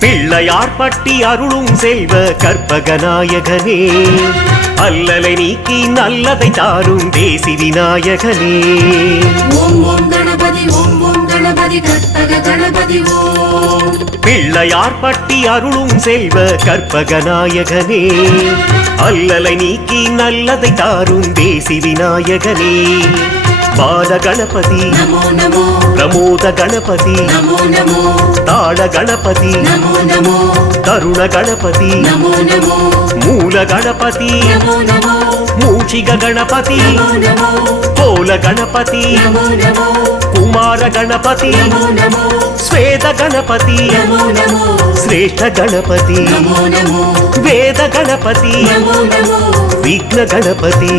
பிள்ளையார்பட்டி அருளும் செல்வ கற்பகநாயகனே, அல்லலை நீக்கி நல்லதை தாரும் தேசி விநாயகனே. ஓம் ஓம் கணபதி ஓம் ஓம் கணபதி கற்பக கணபதி ஓம். பிள்ளையார்பட்டி அருளும் செல்வ கற்பகநாயகனே, அல்லலை நீக்கி நல்லதை தாரும் தேசி விநாயகனே. பால கணபதி நமோ நமோ, பிரமோத கணபதி நமோ நமோ, தாள கணபதி நமோ நமோ, தருண கணபதி நமோ நமோ, மூல கணபதி நமோ நமோ, மூஷிக கணபதி நமோ நமோ, கோல கணபதி நமோ நமோ, குமார கணபதி நமோ நமோ, ஸ்வேத கணபதி நமோ நமோ, சிரேஷ்ட கணபதி நமோ நமோ, வேத கணபதி நமோ நமோ, விக்ன கணபதி